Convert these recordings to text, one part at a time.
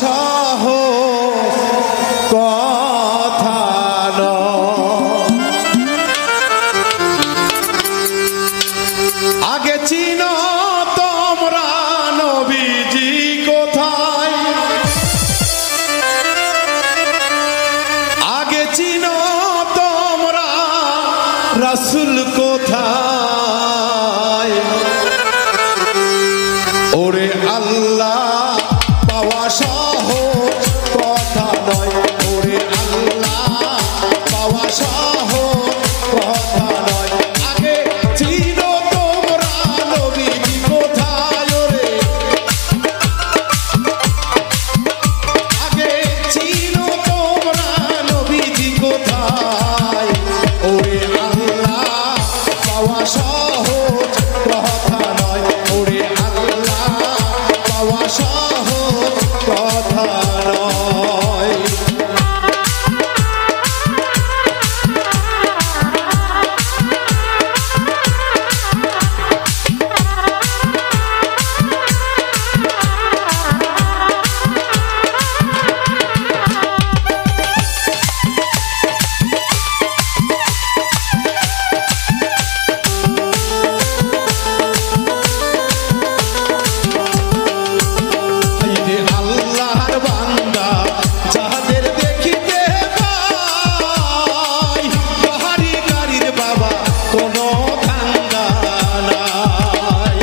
সহজ কথা নয়। আগে চিনো তোমরা নবীজি কোথায়, আগে চিনো তোমরা রাসূল কোথায়। ওরে আল্লাহ পাওয়া সহজ কথা নয়, ওরে আল্লাহ পাওয়া সহজ কথা নয়। আগে চিনো তোমরা নবীজি কোথায়, ওরে আগে চিনো তোমরা নবীজি কোথায়। ওরে আল্লাহ পাওয়া সহজ কথা নয়, ওরে আল্লাহ পাওয়া সহজ কথা নয়। আল্লাহর বান্দা যাদের দেখিতে পাই, বাহারি গাড়ির বাবা কোনো ধান্দা নাই।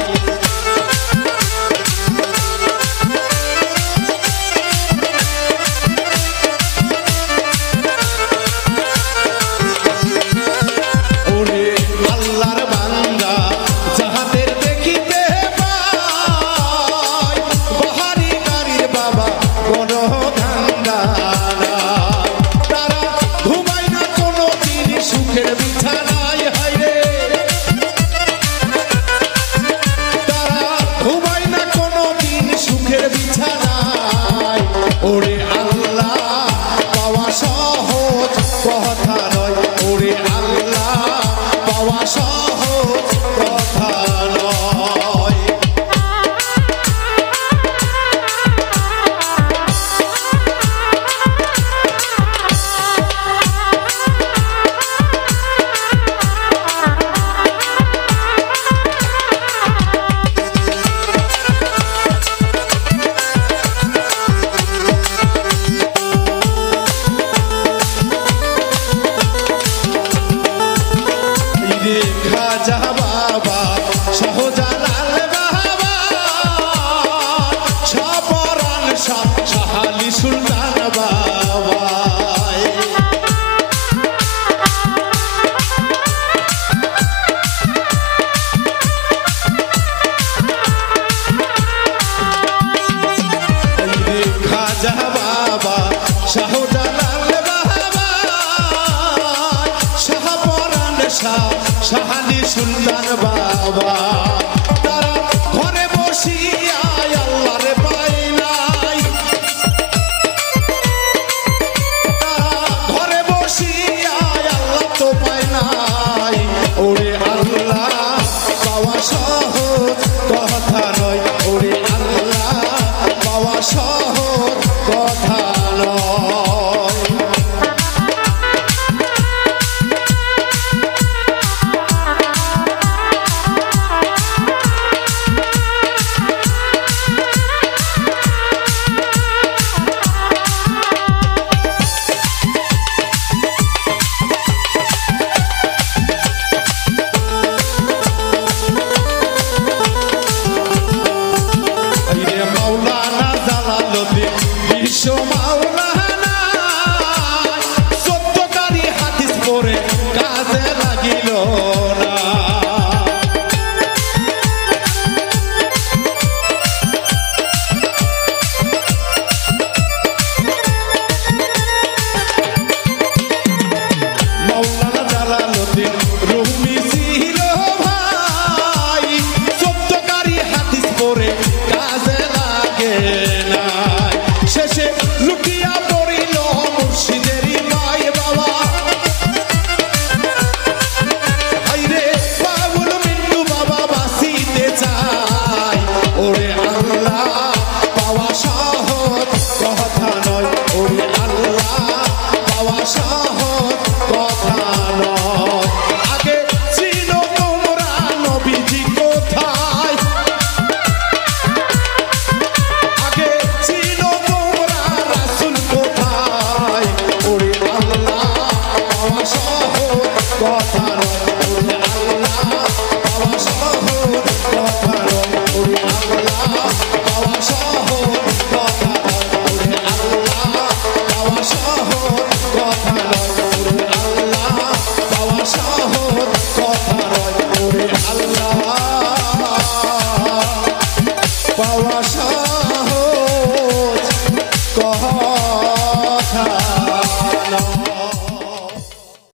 ওরে আল্লাহর বান্দা যাদের দেখিতে পাই, বাহারি গাড়ির বাবা কোনো ধান্দা নাই। তারা ঘুমায় না কোনো দিন সুখের বিছানায়, হায়রে তারা ঘুমায় না কোনো দিন সুখের বিছানায়। ওরে আল্লাহ পাওয়া সহজ কথা নয়, ওরে আল্লাহ পাওয়া সহজ কথা নয়। রে খাজা বাবা শাহজালাল বাবা, শাহপরান শাহ শাহালি সুলতান বাবা। রে খাজা বাবা শাহজালাল বাবা, শাহপরান শাহ শাহালি সুলতান বাবা। তারা ঘরে বসিয়া আল্লাহরে পায় নাই, তারা ঘরে বসিয়া আল্লাহ তো পায় নাই। ওরে আল্লাহ পাওয়া সহজ কথা নয়, ওরে আল্লাহ পাওয়া সহজ কথা নয়। রে মাওলানা জালালউদ্দিন বিশ্ব মাওলানা, সত্যকারী হাদিস পড়ে কাজে লাগিল না। মাওলানা জালালউদ্দিন রুমি ছিল ভাই, সত্যকারী হাদিস পড়ে কাজে লাগে নাই। শেষে লুকিয়ে কহ